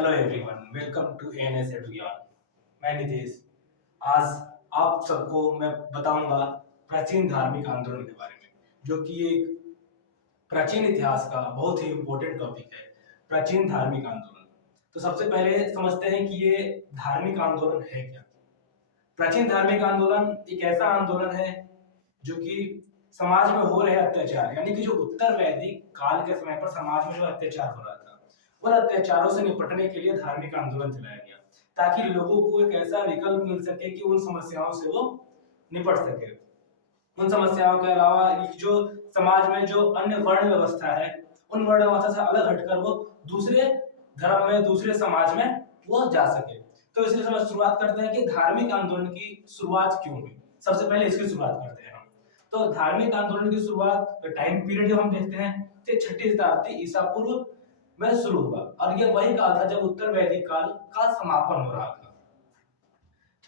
Hello everyone, welcome to ANS एडुयान। मैं नितेश। आज आप सबको मैं बताऊंगा प्राचीन धार्मिक आंदोलन के बारे में, जो कि एक प्राचीन इतिहास का बहुत ही इम्पोर्टेंट टॉपिक है। प्राचीन धार्मिक आंदोलन। तो सबसे पहले समझते हैं कि ये धार्मिक आंदोलन है क्या। प्राचीन धार्मिक आंदोलन एक ऐसा आंदोलन है जो कि समाज में हो रहे अत्याचार, यानी कि जो उत्तर वैदिक काल के समय पर समाज में जो अत्याचार हो रहा था, उन अत्याचारों से निपटने के लिए धार्मिक आंदोलन चलाया गया, ताकि लोगों को एक ऐसा विकल्प मिल सके कि उन समस्याओं से वो निपट सके। उन समस्याओं के अलावा जो समाज में जो अन्य वर्ण व्यवस्था है, उन वर्ण व्यवस्था से अलग हटकर वो दूसरे धर्म में, दूसरे समाज में वो जा सके। तो इसलिए हम शुरुआत करते हैं कि धार्मिक आंदोलन की शुरुआत क्यों हुई। सबसे पहले इसकी शुरुआत करते हैं हम। तो धार्मिक आंदोलन की शुरुआत टाइम पीरियड जो हम देखते हैं, 6ठी शताब्दी ईसा पूर्व में शुरू हुआ, और ये वही काल था जब उत्तर वैदिक काल का समापन हो रहा था।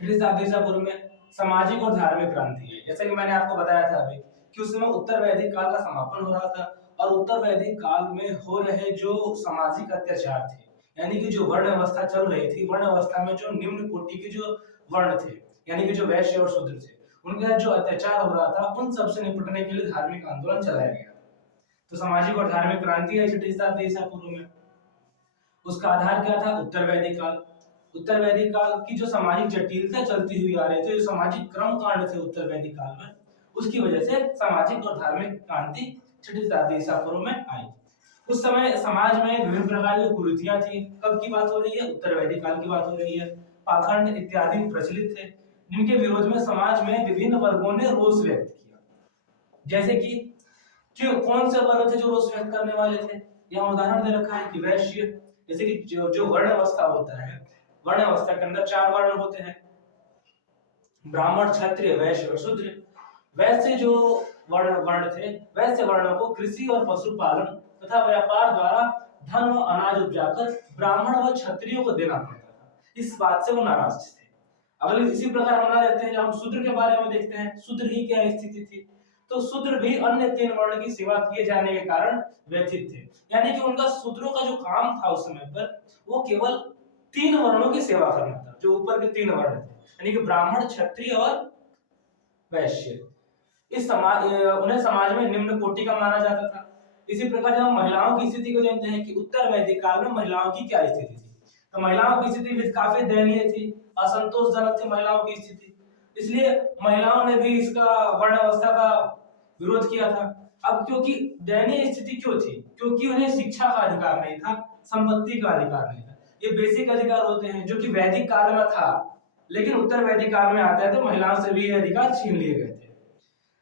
6ठी शताब्दी ईसा पूर्व में सामाजिक और धार्मिक क्रांति है। जैसे कि मैंने आपको बताया था अभी कि उस समय उत्तर वैदिक काल का समापन हो रहा था, और उत्तर वैदिक काल में हो रहे जो सामाजिक अत्याचार थे, यानी कि जो वर्ण व्यवस्था चल रही थी, वर्ण व्यवस्था में जो निम्न कोटि के जो वर्ण थे, यानी कि जो वैश्य और शूद्र थे, उनका जो अत्याचार हो रहा था, उन सब से निपटने के लिए धार्मिक आंदोलन चलाया गया। तो सामाजिक और धार्मिक क्रांति है 6ठी शताब्दी ईसा पूर्व में। उसका आधार क्या था? उत्तर वैदिक काल। उत्तर वैदिक काल की जो सामाजिक जटिलता चलती हुई आ रही थी, जो सामाजिक क्रम कांड थे उत्तर वैदिक काल में, उसकी वजह से सामाजिक और धार्मिक क्रांति 6ठी शताब्दी ईसा पूर्व में आई। उस समय समाज में विभिन्न प्रकार की कुरीतियां थी। कब की बात हो रही है? उत्तर वैदिक काल की बात हो रही है। पाखंड इत्यादि प्रचलित थे, जिनके विरोध में समाज में विभिन्न वर्गों ने रोष व्यक्त किया। जैसे कि क्यों, कौन से वर्ग थे जो रोष व्यक्त करने वाले थे? यहाँ उदाहरण दे रखा है कि वैश्य, जैसे कि जो वर्ण अवस्था होता है, वर्ण अवस्था के अंदर 4 वर्ण होते हैं: ब्राह्मण, क्षत्रिय, वैश्य और शूद्र। वैसे जो वर्ण थे, वैसे वर्णों को कृषि और पशुपालन तथा व्यापार द्वारा धन व अनाज उपजाकर ब्राह्मण व क्षत्रियों को देना पड़ता था। इस बात से वो नाराज थे। अगले इसी प्रकार हम ना लेते हैं, हम शूद्र के बारे में देखते हैं, शूद्र की क्या स्थिति थी। तो शूद्र भी अन्य 3 वर्ण की सेवा किए जाने के कारण व्यथित थे, यानी कि उनका शूद्रों का जो काम था उस समय पर, वो केवल 3 वर्णों की सेवा करना था, जो ऊपर के 3 वर्ण थे, यानी कि ब्राह्मण, क्षत्रिय और वैश्य। इस समाज उन्हें समाज में निम्न कोटि का माना जाता था। इसी प्रकार जब हम महिलाओं की स्थिति को जानते हैं कि उत्तर वैदिक काल में महिलाओं की क्या स्थिति थी, तो महिलाओं की स्थिति भी काफी दयनीय थी, असंतोषजनक थी महिलाओं की स्थिति। इसलिए महिलाओं ने भी इसका वर्ण अवस्था का विरोध किया था। अब क्योंकि दयनीय स्थिति क्यों थी? क्योंकि उन्हें शिक्षा का अधिकार नहीं था, संपत्ति का अधिकार नहीं था। ये बेसिक अधिकार होते हैं जो कि वैदिक काल में था, लेकिन उत्तर वैदिक काल में आता है तो महिलाओं से भी ये अधिकार छीन लिए गए थे।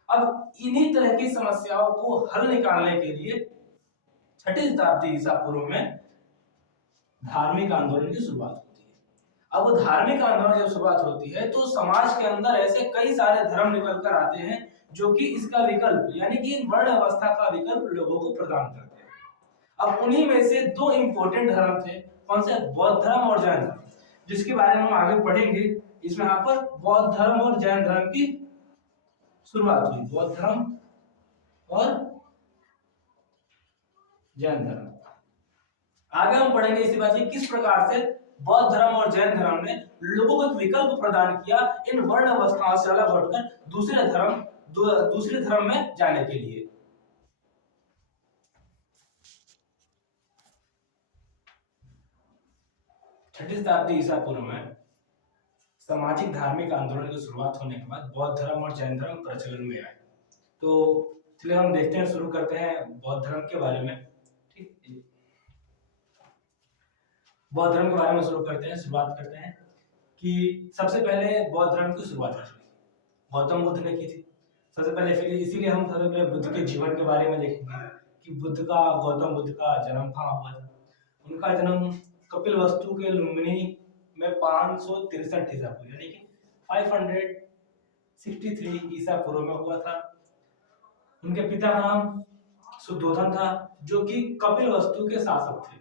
अब इन्हीं तरह की समस्याओं को हल निकालने के लिए 6ठी शताब्दी ईसा पूर्व में धार्मिक आंदोलन की शुरुआत होती है। अब धार्मिक आंदोलन जब शुरुआत होती है तो समाज के अंदर ऐसे कई सारे धर्म निकल कर आते हैं जो कि इसका विकल्प, यानी कि वर्ण अवस्था का विकल्प लोगों को प्रदान करते हैं। अब उन्हीं में से 2 इंपॉर्टेंट धर्म थे। कौन से? बौद्ध धर्म और जैन धर्म, जिसके बारे में हम आगे पढ़ेंगे। इसमें यहाँ पर बौद्ध धर्म और जैन धर्म की शुरुआत हुई। बौद्ध धर्म और जैन धर्म। आगे हम पढ़ेंगे इसी बात की किस प्रकार से बौद्ध धर्म और जैन धर्म ने लोगों को एक विकल्प प्रदान किया इन वर्ण अवस्थाओं से अलग हटकर दूसरे धर्म में जाने के लिए। छठी शताब्दी ईसा पूर्व में सामाजिक धार्मिक आंदोलन की शुरुआत होने के बाद बौद्ध धर्म और जैन धर्म प्रचलन में आए। तो चलिए हम देखते हैं, शुरू करते हैं बौद्ध धर्म के बारे में। ठीक, बौद्ध धर्म के बारे में शुरू करते हैं, शुरुआत करते हैं कि सबसे पहले बौद्ध धर्म की शुरुआत गौतम बुद्ध ने की थी सबसे पहले। फिर इसीलिए हम सबसे पहले बुद्ध के जीवन के बारे में देखेंगे कि गौतम बुद्ध का जन्म कहाँ हुआ था। उनका जन्म कपिलवस्तु के लुम्बिनी में 563 ईसा पूर्व, यानी कि 563 ईसा पूर्व में हुआ था। उनके पिता का नाम शुद्धोधन था, जो कि कपिलवस्तु के शासक थे,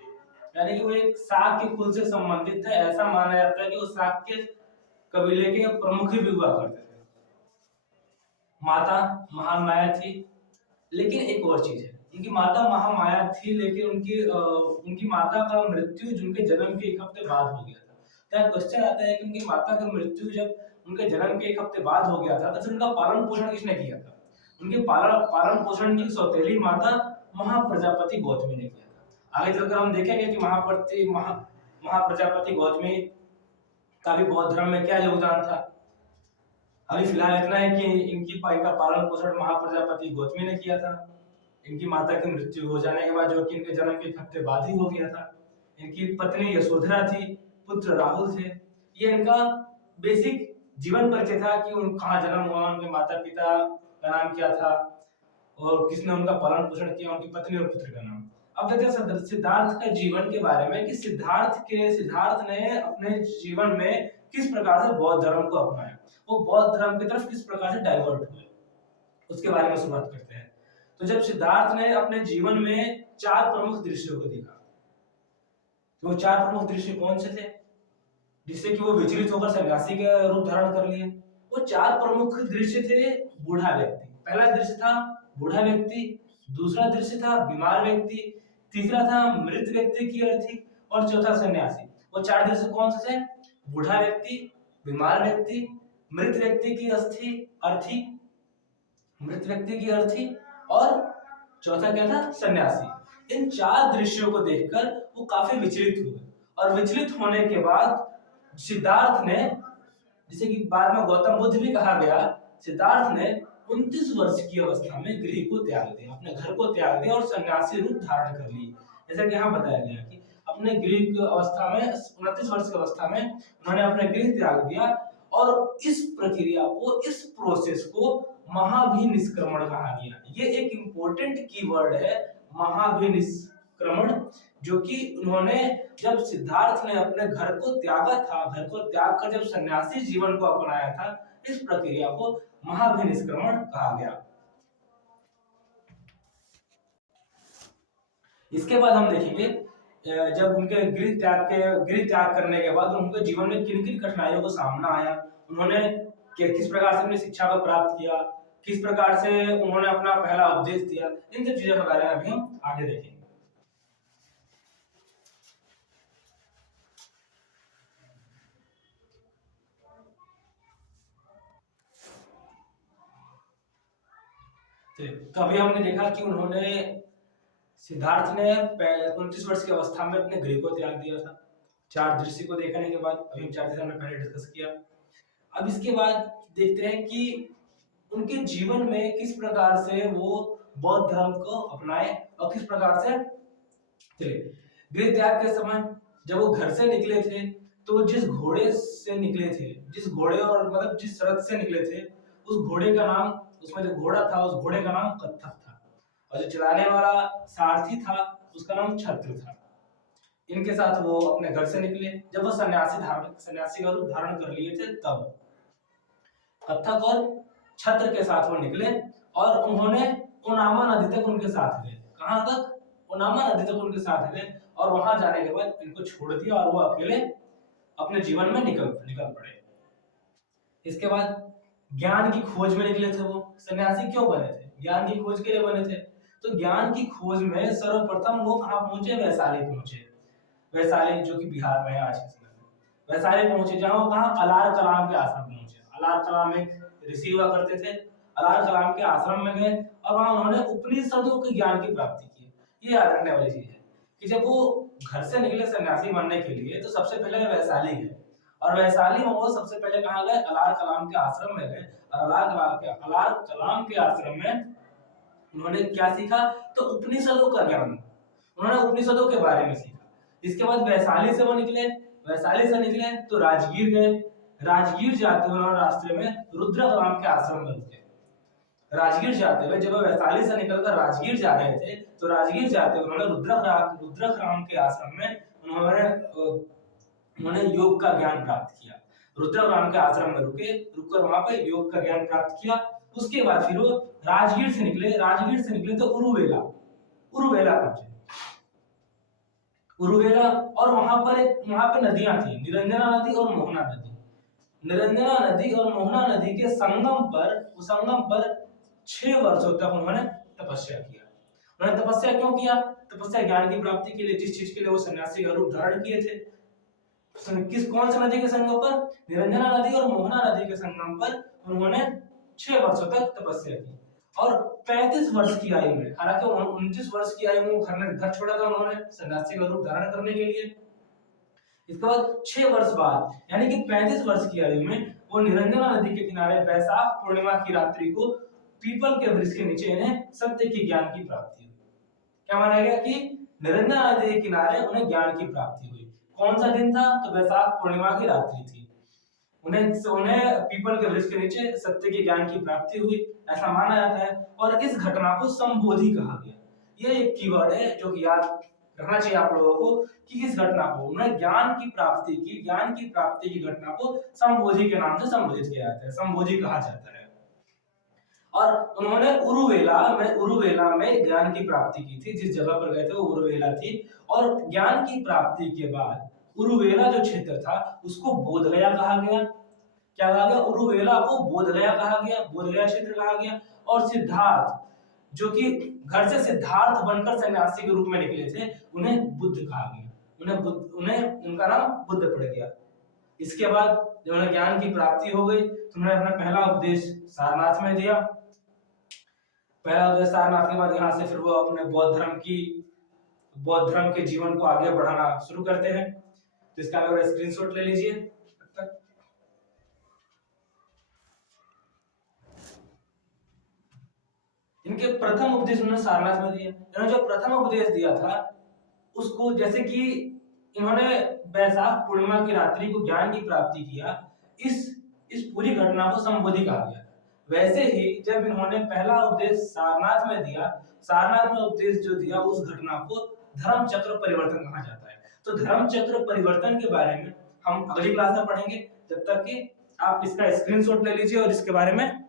यानी कि वो एक शाक्य कुल से संबंधित थे। ऐसा माना जाता है कि वो शाक्य कबीले के प्रमुख भी हुआ करते थे। माता महान माया थी। लेकिन एक और चीज है, उनकी माता महामाया थी, लेकिन उनकी माता का मृत्यु उनके जन्म के 1 हफ्ते बाद हो गया था। तो क्वेश्चन आता है कि उनकी माता की मृत्यु जब उनके जन्म के 1 हफ्ते बाद हो गया था, तो फिर उनका पालन पोषण किसने किया था? उनके पालन पोषण की सौतेली माता महाप्रजापति गौतमी ने किया था। आगे चलकर हम देखेंगे कि महाप्रजापति गौतमी का भी बौद्ध धर्म में क्या योगदान था। अभी फिलहाल इतना है कि इनका पालन पोषण महाप्रजापति गौतमी ने किया था। इनकी माता की मृत्यु हो जाने के बाद, जो कि इनके जन्म के 1 हफ्ते बाद ही हो गया था। इनकी पत्नी यशोधरा थी, पुत्र राहुल थे। ये इनका बेसिक जीवन परिचय था कि कहाँ जन्म हुआ, उनके माता पिता का नाम क्या था और किसने उनका पालन पोषण किया, उनकी पत्नी और पुत्र का नाम। अब देखते हैं सिद्धार्थ के जीवन के बारे में कि सिद्धार्थ ने अपने जीवन में किस प्रकार से बौद्ध धर्म को अपनाया, वो बौद्ध धर्म की तरफ किस प्रकार से डाइवर्ट हुए, उसके बारे में शुरुआत करते हैं। तो जब सिद्धार्थ ने अपने जीवन में 4 प्रमुख दृश्यों को देखा, तो 4 प्रमुख दृश्य कौन से थे जिससे कि वो विचलित होकर सन्यासी का रूप धारण कर लिए? वो 4 प्रमुख दृश्य थे। बूढ़ा व्यक्ति, पहला दृश्य था बूढ़ा व्यक्ति, दूसरा दृश्य था बीमार व्यक्ति, तीसरा था मृत व्यक्ति की अर्थी और चौथा सन्यासी। वो 4 दृश्य कौन से थे? बूढ़ा व्यक्ति, बीमार व्यक्ति, मृत व्यक्ति की अर्थी, मृत व्यक्ति की अर्थी और चौथा क्या था? सन्यासी। इन 4 दृश्यों को देखकर वो काफी विचलित हुए और विचलित होने के बाद सिद्धार्थ ने, जिसे कि बाद में गौतम बुद्ध भी कहा गया, सिद्धार्थ ने 29 वर्ष की अवस्था में गृह को त्याग दिया, अपने घर को त्याग दिया और सन्यासी रूप धारण कर ली। जैसा कि यहाँ बताया गया कि अपने गृह की अवस्था में 29 वर्ष की अवस्था में उन्होंने अपने गृह त्याग दिया और इस प्रक्रिया को, इस प्रोसेस को महाभिनिष्क्रमण कहा गया। ये एक इंपॉर्टेंट कीवर्ड है, महाभिनिष्क्रमण, जो कि उन्होंने जब सिद्धार्थ ने अपने घर को त्यागा था, घर को त्याग कर जब सन्यासी जीवन को अपनाया था, इस प्रक्रिया को महाभिनिष्क्रमण कहा गया। इसके बाद हम देखेंगे जब उनके गृह त्याग करने के बाद उनके जीवन में किन किन कठिनाइयों का सामना आया, उन्होंने किस प्रकार से अपनी शिक्षा को प्राप्त किया, किस प्रकार से उन्होंने अपना पहला उपदेश दिया, इन सब चीजों के बारे में अभी हम आगे देखेंगे। तो अभी हमने देखा कि सिद्धार्थ ने 29 वर्ष की अवस्था में अपने गृह को त्याग दिया था। 4 दृश्य को देखने के बाद, अभी हम 4 दृश्य हमने पहले डिस्कस किया। अब इसके बाद देखते हैं कि उनके जीवन में किस प्रकार से वो बौद्ध धर्म को अपनाए और किस प्रकार से चले। गृह त्याग के समय जब वो घर से निकले थे, तो जिस घोड़े से निकले थे, जिस घोड़े और मतलब जिस रथ से निकले थे, उस घोड़े का नाम, उसमें जो घोड़ा था उस घोड़े का नाम कत्थक था और जो चलाने वाला सारथी था उसका नाम छत्र था। इनके साथ वो अपने घर से निकले। जब वो सन्यासी का रूप धारण कर लिए थे, तब कत्थक और छत्र के साथ वो निकले और उन्होंने उनामा नदी तक उनके साथ गए। कहां तक? उनामा नदी तक उनके साथ गए और वहां जाने के बाद इनको छोड़ दिया और वो अकेले अपने जीवन में निकल पड़े। इसके बाद ज्ञान की खोज में निकले थे। वो सन्यासी क्यों बने थे? ज्ञान की खोज के लिए बने थे। तो ज्ञान की खोज में सर्वप्रथम वो कहाँ पहुंचे? वैशाली पहुंचे। वैशाली जो कि बिहार में है आज के समय में। वैशाली पहुंचे जहां वो कहाँ? अलार कलाम के आश्रम पहुंचे। अलार कलाम एक ऋषि हुआ करते थे। अलार कलाम के आश्रम में गए और वहां उन्होंने उपनिषदों के ज्ञान की प्राप्ति की। ये याद रखने वाली चीज है कि जब वो घर से निकले सन्यासी बनने के लिए, तो सबसे पहले वैशाली गए और वैशाली में वो सबसे पहले कहाँ गए? अलार कलाम के आश्रम में गए और अलार कलाम के आश्रम में उन्होंने क्या सीखा? तो उपनिषदों का ज्ञान, उन्होंने उपनिषदों के बारे में सीखा। इसके बाद वैशाली से वो निकले। वैशाली से निकले तो राजगीर गए। राजगीर जाते हुए उन्होंने रास्ते में रुद्र कलाम के आश्रम में रुके। राजगीर जाते हुए जब वैशाली से निकलकर राजगीर जा रहे थे, तो राजगीर जाते हुए उन्होंने रुद्र कलाम के आश्रम में उन्होंने योग का ज्ञान प्राप्त किया। रुद्रग्राम के आश्रम में रुककर वहां पे योग का ज्ञान प्राप्त किया। उसके बाद फिर वो राजगीर से निकले तो उरुवेला पहुंचे। उरुवेला और वहां पे नदियां थी, निरंजना नदी और मोहना नदी। निरंजना नदी और मोहना नदी के संगम पर 6 वर्षों तक उन्होंने तपस्या किया उन्होंने तपस्या क्यों किया? तपस्या ज्ञान की प्राप्ति के लिए, जिस चीज के लिए वो सन्यासी का रूप धारण किए थे। कौन सी नदी के संगम पर? निरंजना नदी और मोहना नदी के संगम पर उन्होंने 6 वर्षों तक तपस्या की। और 35 वर्ष की आयु में, हालांकि 29 वर्ष की आयु में घर छोड़ा था उन्होंने सन्यासी का रूप धारण करने के लिए। इसके बाद 6 वर्ष बाद यानी कि 35 वर्ष की आयु में वो निरंजना नदी के किनारे वैशाख पूर्णिमा की रात्रि को पीपल के वृक्ष के नीचे इन्हें सत्य की ज्ञान की प्राप्ति हुई। क्या माना गया कि निरंजना नदी के किनारे उन्हें ज्ञान की प्राप्ति हुई। कौन सा दिन था? तो वैशाख पूर्णिमा की रात्रि थी। उन्हें पीपल के वृक्ष के नीचे सत्य के ज्ञान की प्राप्ति हुई, ऐसा माना जाता है। और इस घटना को संबोधि कहा गया। ये एक कीवर्ड है जो कि याद रखना चाहिए आप लोगों को कि इस घटना को, उन्हें ज्ञान की प्राप्ति की घटना को संबोधि के नाम से संबोधित किया जाता है, संबोधि कहा जाता है। और उन्होंने उरुवेला में ज्ञान की प्राप्ति की थी। जिस जगह पर गए थे वो उरुवेला थी। और ज्ञान की प्राप्ति के बाद उरुवेला जो क्षेत्र था उसको बोधगया कहा गया। क्या कहा गया? उरुवेला को बोधगया कहा गया, बोधगया क्षेत्र कहा गया। और सिद्धार्थ, जो कि घर से सिद्धार्थ बनकर सन्यासी के रूप में निकले थे, उन्हें बुद्ध कहा गया। उन्हें उनका नाम बुद्ध पड़ गया। इसके बाद जब उन्हें ज्ञान की प्राप्ति हो गई तो उन्होंने अपना पहला उपदेश सारनाथ में दिया। पहला उपदेश सारनाथ के बाद यहाँ से फिर वो अपने बौद्ध धर्म के जीवन को आगे बढ़ाना शुरू करते हैं। तो इसका आप स्क्रीनशॉट ले लीजिए। इनके प्रथम उपदेश उन्होंने सारनाथ में दिया। इन्होंने जो प्रथम उपदेश दिया था उसको, जैसे कि इन्होंने वैशाख पूर्णिमा की रात्रि को ज्ञान की प्राप्ति किया, इस पूरी घटना को संबोधि कहा गया। वैसे ही जब इन्होंने पहला उपदेश सारनाथ में दिया, सारनाथ में उपदेश जो दिया उस घटना को धर्म चक्र परिवर्तन कहा जाता है। तो धर्म चक्र परिवर्तन के बारे में हम अगली क्लास में पढ़ेंगे। जब तक कि आप इसका स्क्रीनशॉट ले लीजिए और इसके बारे में